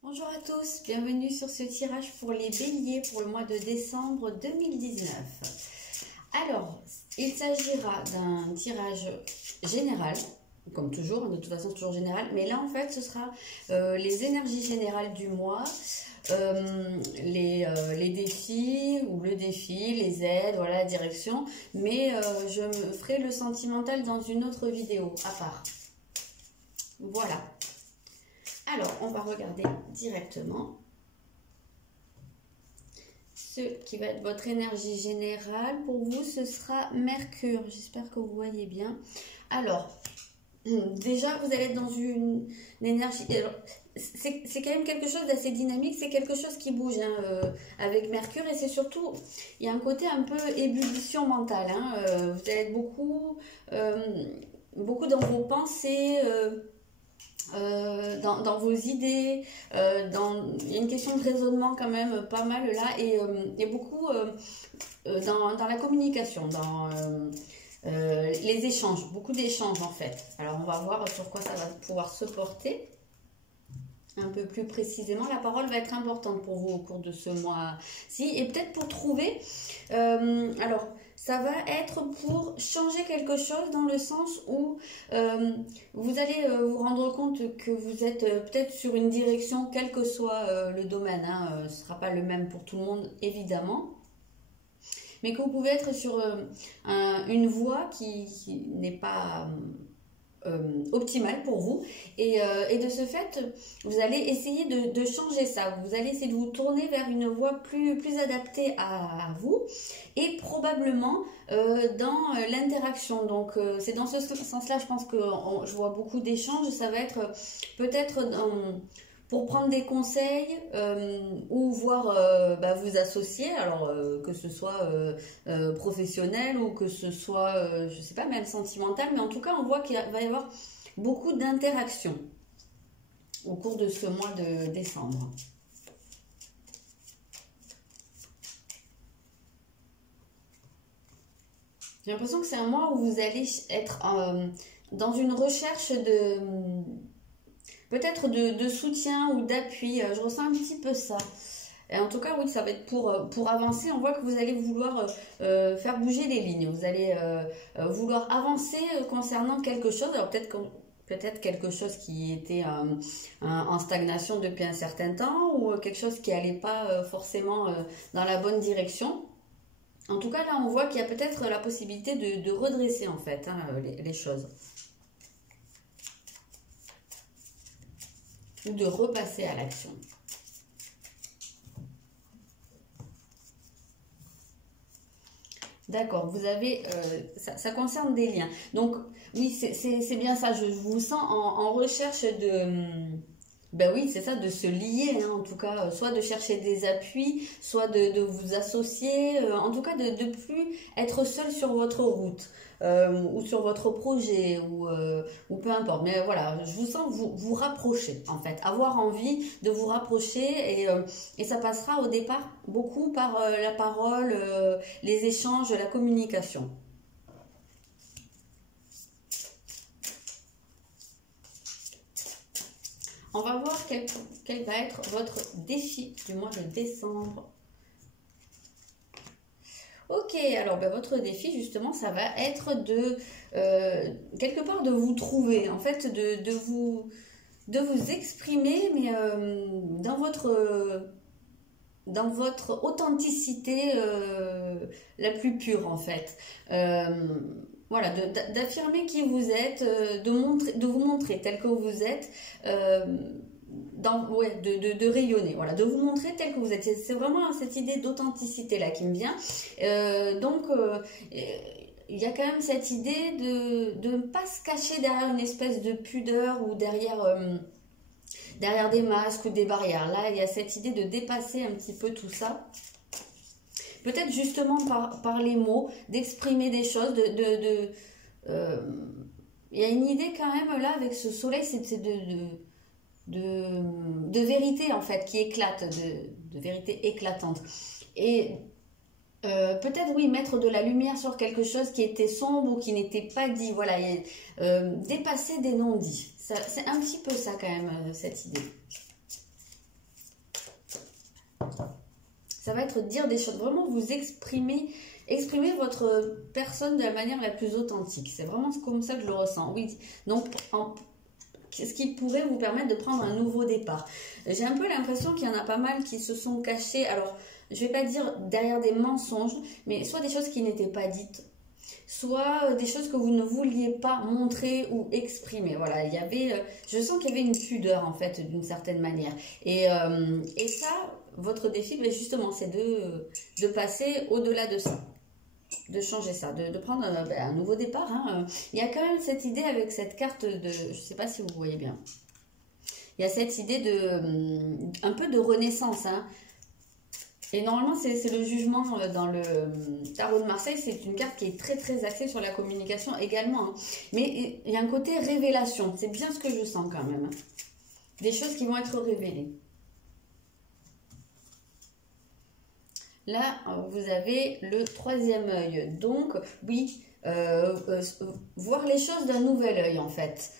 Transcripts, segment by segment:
Bonjour à tous, bienvenue sur ce tirage pour les béliers pour le mois de décembre 2019. Alors, il s'agira d'un tirage général, comme toujours, de toute façon toujours général, mais là en fait ce sera les énergies générales du mois, les défis ou le défi, les aides, voilà la direction, mais je me ferai le sentimental dans une autre vidéo à part. Voilà. Alors, on va regarder directement ce qui va être votre énergie générale. Pour vous, ce sera Mercure. J'espère que vous voyez bien. Alors, déjà, vous allez être dans une énergie... C'est quand même quelque chose d'assez dynamique. C'est quelque chose qui bouge avec Mercure. Et c'est surtout, il y a un côté un peu ébullition mentale. Vous allez être beaucoup dans vos pensées... dans vos idées, il y a une question de raisonnement quand même pas mal là et beaucoup dans la communication, dans les échanges, beaucoup d'échanges en fait. Alors on va voir sur quoi ça va pouvoir se porter. Un peu plus précisément, la parole va être importante pour vous au cours de ce mois-ci et peut-être pour trouver, alors ça va être pour changer quelque chose dans le sens où vous allez vous rendre compte que vous êtes peut-être sur une direction, quel que soit le domaine, ce ne sera pas le même pour tout le monde évidemment, mais que vous pouvez être sur une voie qui n'est pas... optimale pour vous et de ce fait vous allez essayer de changer ça, vous allez essayer de vous tourner vers une voie plus adaptée à vous et probablement dans l'interaction, donc c'est dans ce sens là je pense que je vois beaucoup d'échanges, ça va être peut-être pour prendre des conseils ou voir vous associer, alors que ce soit professionnel ou que ce soit, je sais pas, même sentimental, mais en tout cas on voit qu'il va y avoir beaucoup d'interactions au cours de ce mois de décembre. J'ai l'impression que c'est un mois où vous allez être dans une recherche de... peut-être de soutien ou d'appui, je ressens un petit peu ça. Et en tout cas, oui, ça va être pour avancer. On voit que vous allez vouloir faire bouger les lignes. Vous allez vouloir avancer concernant quelque chose. Alors peut-être quelque chose qui était en stagnation depuis un certain temps ou quelque chose qui n'allait pas forcément dans la bonne direction. En tout cas, là, on voit qu'il y a peut-être la possibilité de redresser en fait les choses. Ou de repasser à l'action. D'accord, vous avez, ça concerne des liens. Donc, oui, c'est bien ça, je vous sens en recherche de... Ben oui, c'est ça, de se lier, en tout cas, soit de chercher des appuis, soit de vous associer, en tout cas de ne plus être seul sur votre route, ou sur votre projet, ou peu importe. Mais voilà, je vous sens vous rapprocher, en fait, avoir envie de vous rapprocher, et ça passera au départ beaucoup par la parole, les échanges, la communication. On va voir quel va être votre défi du mois de décembre. Ok, alors votre défi justement, ça va être de, quelque part de vous trouver, en fait, de vous exprimer, mais dans votre authenticité la plus pure en fait. Voilà, d'affirmer qui vous êtes, de vous montrer tel que vous êtes, de rayonner, voilà, de vous montrer tel que vous êtes. C'est vraiment cette idée d'authenticité là qui me vient. Il y a quand même cette idée de ne pas se cacher derrière une espèce de pudeur ou derrière des masques ou des barrières. Là, il y a cette idée de dépasser un petit peu tout ça. Peut-être justement par les mots, d'exprimer des choses, il y a une idée quand même là avec ce soleil, c'est de vérité en fait qui éclate, de vérité éclatante. Et peut-être oui, mettre de la lumière sur quelque chose qui était sombre ou qui n'était pas dit, voilà, dépasser des non-dits. C'est un petit peu ça quand même, cette idée. Ça va être dire des choses, vraiment vous exprimer votre personne de la manière la plus authentique. C'est vraiment comme ça que je le ressens. Oui, donc ce qui pourrait vous permettre de prendre un nouveau départ. J'ai un peu l'impression qu'il y en a pas mal qui se sont cachés, alors je vais pas dire derrière des mensonges, mais soit des choses qui n'étaient pas dites, soit des choses que vous ne vouliez pas montrer ou exprimer. Voilà, il y avait, je sens qu'il y avait une pudeur en fait d'une certaine manière. Et ça, votre défi, ben justement, c'est de passer au-delà de ça. De changer ça, de prendre un nouveau départ. Hein. Il y a quand même cette idée avec cette carte de, je ne sais pas si vous voyez bien, il y a cette idée de, un peu de renaissance. Hein. Et normalement, c'est le jugement dans le tarot de Marseille, c'est une carte qui est très très axée sur la communication également. Hein. Mais il y a un côté révélation, c'est bien ce que je sens quand même. Des choses qui vont être révélées. Là, vous avez le troisième œil. Donc, oui, voir les choses d'un nouvel œil, en fait.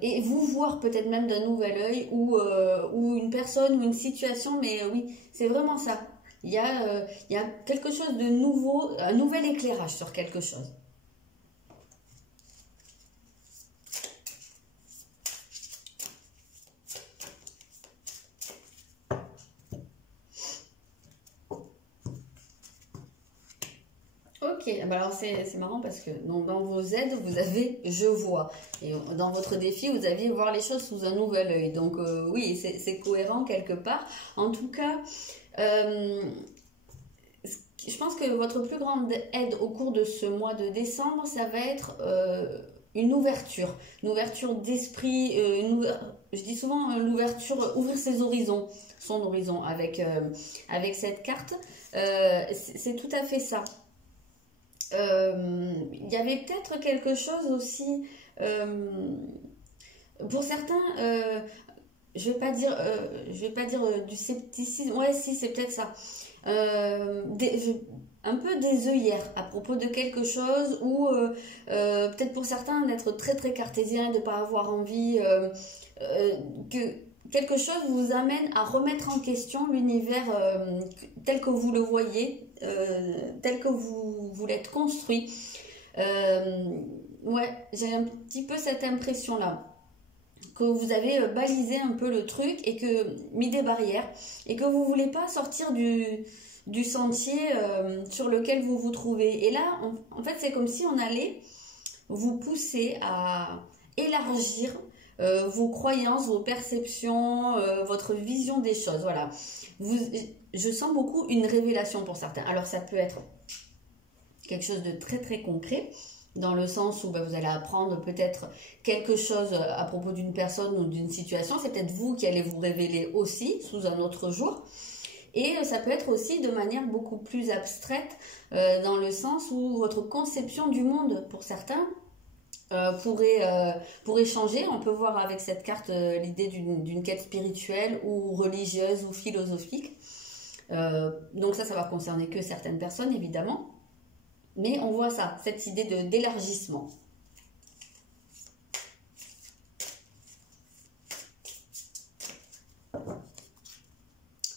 Et vous voir peut-être même d'un nouvel œil ou une personne ou une situation, mais oui, c'est vraiment ça. Il y a quelque chose de nouveau, un nouvel éclairage sur quelque chose. Ok, bah alors c'est marrant parce que dans vos aides, vous avez je vois. Et dans votre défi, vous aviez voir les choses sous un nouvel œil. Donc oui, c'est cohérent quelque part. En tout cas, je pense que votre plus grande aide au cours de ce mois de décembre, ça va être une ouverture d'esprit. Je dis souvent l'ouverture, ouvrir ses horizons, son horizon avec cette carte. C'est tout à fait ça. Il y avait peut-être quelque chose aussi pour certains je vais pas dire du scepticisme, ouais si c'est peut-être ça, un peu des œillères à propos de quelque chose ou peut-être pour certains d'être très très cartésien, de pas avoir envie que quelque chose vous amène à remettre en question l'univers tel que vous le voyez, tel que vous l'êtes construit. Ouais, j'ai un petit peu cette impression-là, que vous avez balisé un peu le truc et que mis des barrières et que vous voulez pas sortir du sentier sur lequel vous vous trouvez. Et là, en fait, c'est comme si on allait vous pousser à élargir vos croyances, vos perceptions, votre vision des choses. Voilà. Je sens beaucoup une révélation pour certains. Alors, ça peut être quelque chose de très très concret, dans le sens où vous allez apprendre peut-être quelque chose à propos d'une personne ou d'une situation. C'est peut-être vous qui allez vous révéler aussi sous un autre jour. Et ça peut être aussi de manière beaucoup plus abstraite, dans le sens où votre conception du monde, pour certains, pourrait changer. On peut voir avec cette carte l'idée d'une quête spirituelle ou religieuse ou philosophique. Donc ça va concerner que certaines personnes, évidemment. Mais on voit ça, cette idée d'élargissement.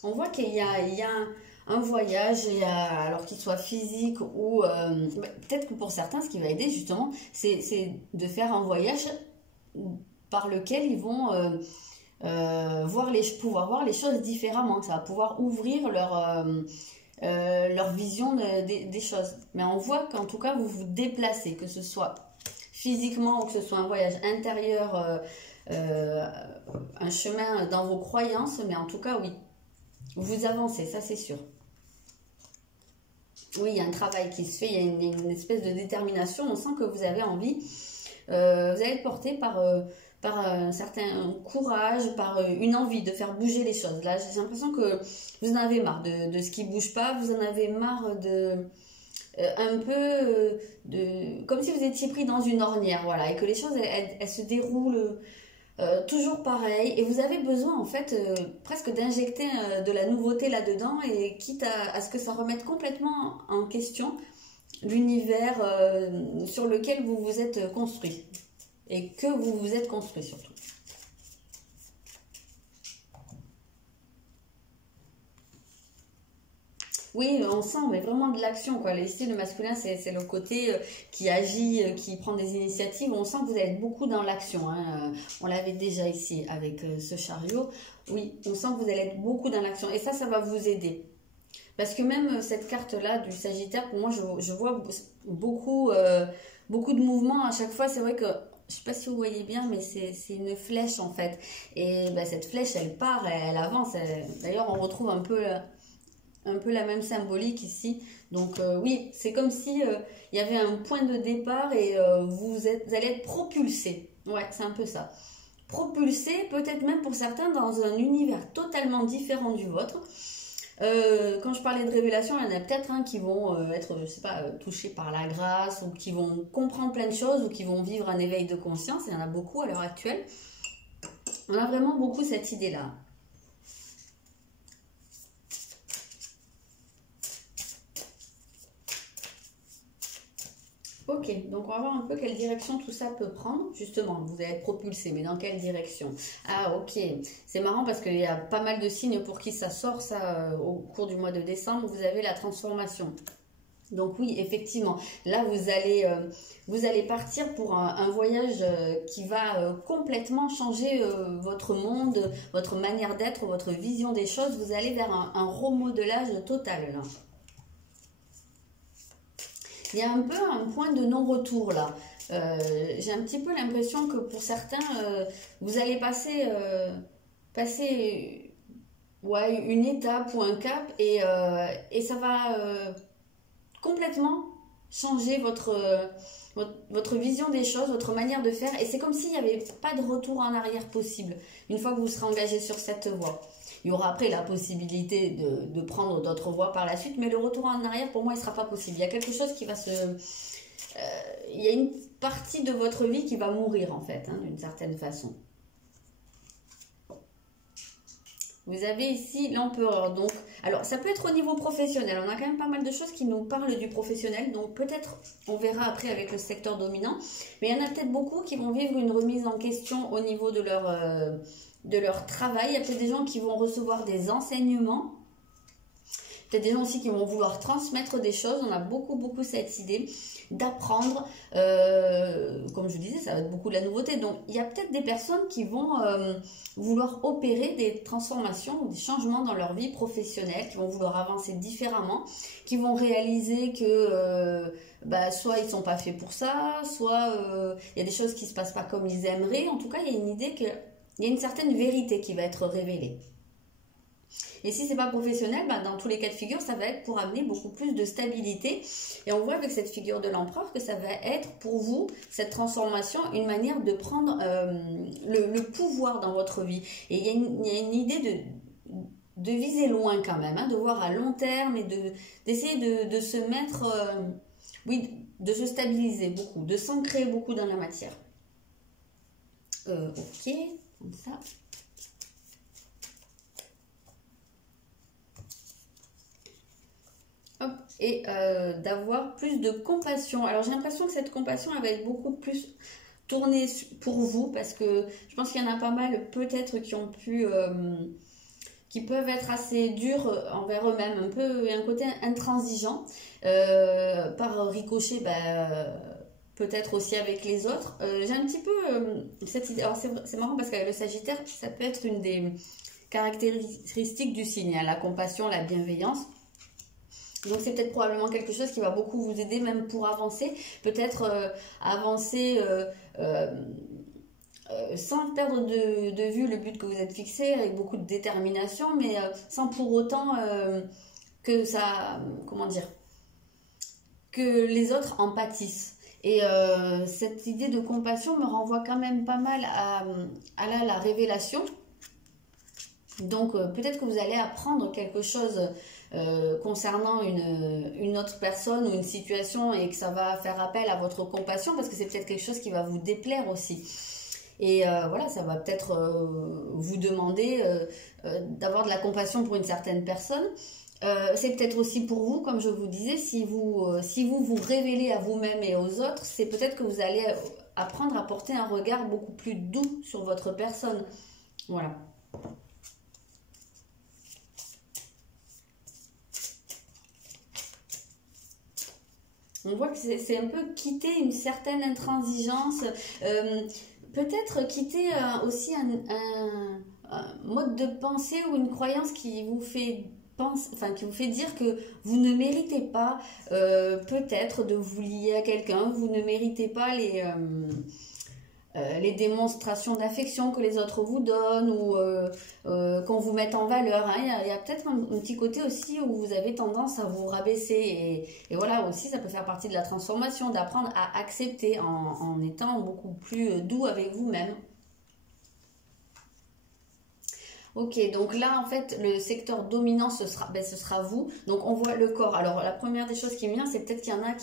On voit qu'il y a un voyage, alors qu'il soit physique ou... peut-être que pour certains, ce qui va aider justement, c'est de faire un voyage par lequel ils vont pouvoir voir les choses différemment. Ça va pouvoir ouvrir leur vision des choses. Mais on voit qu'en tout cas, vous vous déplacez, que ce soit physiquement ou que ce soit un voyage intérieur, un chemin dans vos croyances, mais en tout cas, oui, vous avancez, ça c'est sûr. Oui, il y a un travail qui se fait, il y a une espèce de détermination, on sent que vous avez envie, vous allez être porté par un certain courage, par une envie de faire bouger les choses. Là, j'ai l'impression que vous en avez marre de ce qui ne bouge pas, vous en avez marre de... un peu comme si vous étiez pris dans une ornière, voilà, et que les choses, elles se déroulent toujours pareil, et vous avez besoin en fait presque d'injecter de la nouveauté là-dedans, et quitte à ce que ça remette complètement en question l'univers sur lequel vous vous êtes construit, et que vous vous êtes construit surtout. Oui, on sent, mais vraiment de l'action, quoi. Ici, le masculin, c'est le côté qui agit, qui prend des initiatives. On sent que vous êtes beaucoup dans l'action, hein. On l'avait déjà ici avec ce chariot. Oui, on sent que vous allez être beaucoup dans l'action. Et ça va vous aider. Parce que même cette carte-là du Sagittaire, pour moi, je vois beaucoup, beaucoup de mouvements à chaque fois. C'est vrai que, je ne sais pas si vous voyez bien, mais c'est une flèche en fait. Et ben, cette flèche, elle part, elle avance. D'ailleurs, on retrouve un peu la même symbolique ici. Donc oui, c'est comme si il y avait un point de départ et vous allez être propulsé. Ouais, c'est un peu ça. Propulsé, peut-être même pour certains, dans un univers totalement différent du vôtre. Quand je parlais de révélation, il y en a peut-être qui vont être, je sais pas, touchés par la grâce, ou qui vont comprendre plein de choses, ou qui vont vivre un éveil de conscience. Il y en a beaucoup à l'heure actuelle. On a vraiment beaucoup cette idée-là. Ok, donc on va voir un peu quelle direction tout ça peut prendre. Justement, vous allez être propulsé, mais dans quelle direction? Ah, ok. C'est marrant parce qu'il y a pas mal de signes pour qui ça sort, ça, au cours du mois de décembre. Vous avez la transformation. Donc oui, effectivement, là vous allez partir pour un voyage qui va complètement changer votre monde, votre manière d'être, votre vision des choses. Vous allez vers un remodelage total là. Il y a un peu un point de non-retour là. J'ai un petit peu l'impression que pour certains, vous allez passer ouais, une étape ou un cap et ça va complètement changer votre vision des choses, votre manière de faire. Et c'est comme s'il n'y avait pas de retour en arrière possible une fois que vous serez engagé sur cette voie. Il y aura après la possibilité de prendre d'autres voies par la suite, mais le retour en arrière, pour moi, il ne sera pas possible. Il y a quelque chose qui va il y a une partie de votre vie qui va mourir, en fait, hein, d'une certaine façon. Vous avez ici l'empereur. Donc, alors, ça peut être au niveau professionnel. On a quand même pas mal de choses qui nous parlent du professionnel. Donc, peut-être, on verra après avec le secteur dominant. Mais il y en a peut-être beaucoup qui vont vivre une remise en question au niveau de leur travail. Il y a peut-être des gens qui vont recevoir des enseignements. Peut-être des gens aussi qui vont vouloir transmettre des choses. On a beaucoup cette idée d'apprendre. Comme je vous disais, ça va être beaucoup de la nouveauté. Donc, il y a peut-être des personnes qui vont vouloir opérer des transformations ou des changements dans leur vie professionnelle, qui vont vouloir avancer différemment, qui vont réaliser que soit ils ne sont pas faits pour ça, soit il y a des choses qui ne se passent pas comme ils aimeraient. En tout cas, il y a une idée qu'il y a une certaine vérité qui va être révélée. Et si c'est pas professionnel, dans tous les cas de figure, ça va être pour amener beaucoup plus de stabilité. Et on voit avec cette figure de l'empereur que ça va être pour vous, cette transformation, une manière de prendre le pouvoir dans votre vie. Et il y a une idée de viser loin quand même, hein, de voir à long terme et d'essayer de se mettre, de se stabiliser beaucoup, de s'ancrer beaucoup dans la matière. Ok, comme ça. Et d'avoir plus de compassion. Alors j'ai l'impression que cette compassion elle va être beaucoup plus tournée pour vous parce que je pense qu'il y en a pas mal peut-être qui peuvent être assez durs envers eux-mêmes, un côté intransigeant par ricochet, peut-être aussi avec les autres. J'ai un petit peu cette idée. Alors c'est marrant parce qu'avec le Sagittaire, ça peut être une des caractéristiques du signe, hein, la compassion, la bienveillance. Donc c'est peut-être probablement quelque chose qui va beaucoup vous aider même pour avancer, peut-être avancer sans perdre de vue le but que vous êtes fixé, avec beaucoup de détermination, mais sans pour autant que ça, comment dire, que les autres en pâtissent. Et cette idée de compassion me renvoie quand même pas mal à la révélation. Donc peut-être que vous allez apprendre quelque chose concernant une autre personne ou une situation et que ça va faire appel à votre compassion parce que c'est peut-être quelque chose qui va vous déplaire aussi. Et voilà, ça va peut-être vous demander d'avoir de la compassion pour une certaine personne. C'est peut-être aussi pour vous, comme je vous disais, si vous vous révélez à vous-même et aux autres, c'est peut-être que vous allez apprendre à porter un regard beaucoup plus doux sur votre personne. Voilà. On voit que c'est un peu quitter une certaine intransigeance, peut-être quitter aussi un mode de pensée ou une croyance qui vous fait qui vous fait dire que vous ne méritez pas peut-être de vous lier à quelqu'un, vous ne méritez pas les démonstrations d'affection que les autres vous donnent ou qu'on vous mette en valeur. Hein. Il y a peut-être un petit côté aussi où vous avez tendance à vous rabaisser. Et voilà, aussi, ça peut faire partie de la transformation, d'apprendre à accepter en étant beaucoup plus doux avec vous-même. Ok, donc là, en fait, le secteur dominant, ce sera vous. Donc, on voit le corps. Alors, la première des choses qui me vient, c'est peut-être qu'il y en a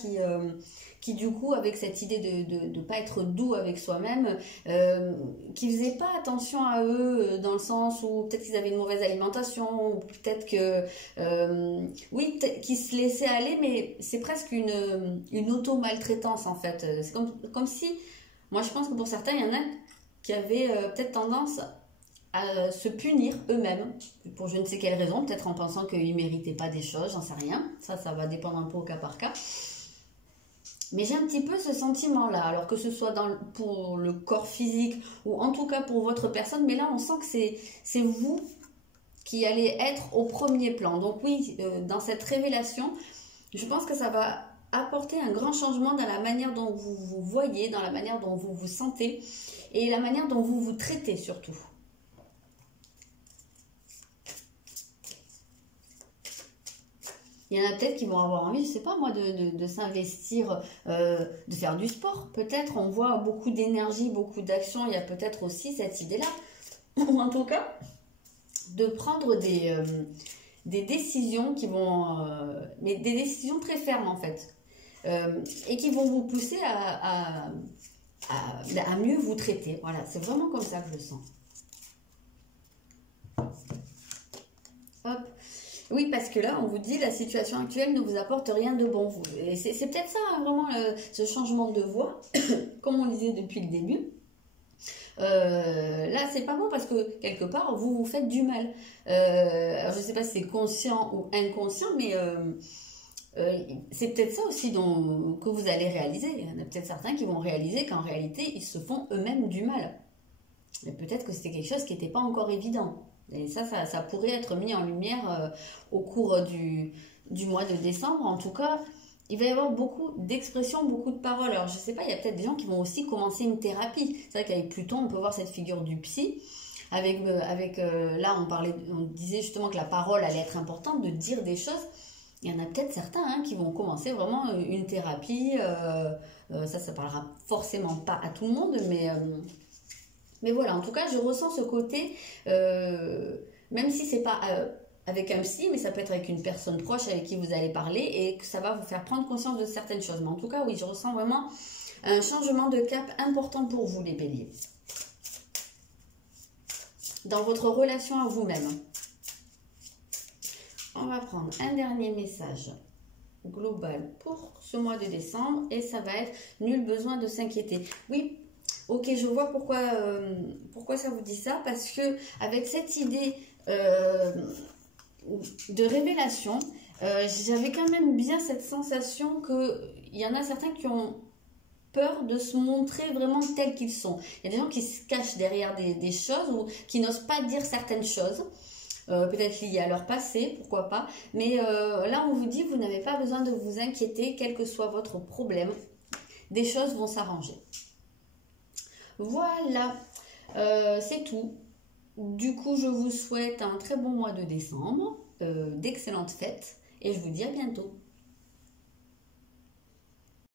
qui, du coup, avec cette idée de ne pas être doux avec soi-même, qui faisaient pas attention à eux, dans le sens où peut-être qu'ils avaient une mauvaise alimentation, ou peut-être que, oui, qu'ils se laissaient aller, mais c'est presque une auto-maltraitance, en fait. C'est comme si, moi, je pense que pour certains, il y en a qui avaient peut-être tendance à se punir eux-mêmes pour je ne sais quelle raison, peut-être en pensant qu'ils ne méritaient pas des choses, j'en sais rien, ça va dépendre un peu au cas par cas. Mais j'ai un petit peu ce sentiment-là, alors que ce soit pour le corps physique ou en tout cas pour votre personne, mais là on sent que c'est vous qui allez être au premier plan. Donc oui, dans cette révélation, je pense que ça va apporter un grand changement dans la manière dont vous vous voyez, dans la manière dont vous vous sentez et la manière dont vous vous traitez surtout. Il y en a peut-être qui vont avoir envie, je ne sais pas moi, de s'investir, de faire du sport. Peut-être, on voit beaucoup d'énergie, beaucoup d'action. Il y a peut-être aussi cette idée-là. Ou en tout cas, de prendre des décisions qui vont... mais des décisions très fermes en fait. Et qui vont vous pousser à mieux vous traiter. Voilà, c'est vraiment comme ça que je le sens. Hop. Oui, parce que là, on vous dit la situation actuelle ne vous apporte rien de bon. Et c'est peut-être ça, hein, vraiment, ce changement de voix, comme on le disait depuis le début. Là, c'est pas bon parce que, quelque part, vous vous faites du mal. Alors, je ne sais pas si c'est conscient ou inconscient, mais c'est peut-être ça aussi que vous allez réaliser. Il y en a peut-être certains qui vont réaliser qu'en réalité, ils se font eux-mêmes du mal. Et peut-être que c'était quelque chose qui n'était pas encore évident. Et ça pourrait être mis en lumière au cours du mois de décembre. En tout cas, il va y avoir beaucoup d'expressions, beaucoup de paroles. Alors, je ne sais pas, il y a peut-être des gens qui vont aussi commencer une thérapie. C'est vrai qu'avec Pluton, on peut voir cette figure du psy. Là, on disait justement que la parole allait être importante, de dire des choses. Il y en a peut-être certains qui vont commencer vraiment une thérapie. Ça parlera forcément pas à tout le monde, mais voilà, en tout cas, je ressens ce côté, même si c'est pas avec un psy, mais ça peut être avec une personne proche avec qui vous allez parler et que ça va vous faire prendre conscience de certaines choses. Mais en tout cas, oui, je ressens vraiment un changement de cap important pour vous, les béliers. Dans votre relation à vous-même. On va prendre un dernier message global pour ce mois de décembre et ça va être « Nul besoin de s'inquiéter ». Oui. Ok, je vois pourquoi ça vous dit ça, parce que avec cette idée de révélation, j'avais quand même bien cette sensation qu'il y en a certains qui ont peur de se montrer vraiment tels qu'ils sont. Il y a des gens qui se cachent derrière des choses ou qui n'osent pas dire certaines choses, peut-être liées à leur passé, pourquoi pas. Mais là, on vous dit, vous n'avez pas besoin de vous inquiéter, quel que soit votre problème, des choses vont s'arranger. Voilà, c'est tout. Du coup, je vous souhaite un très bon mois de décembre, d'excellentes fêtes et je vous dis à bientôt.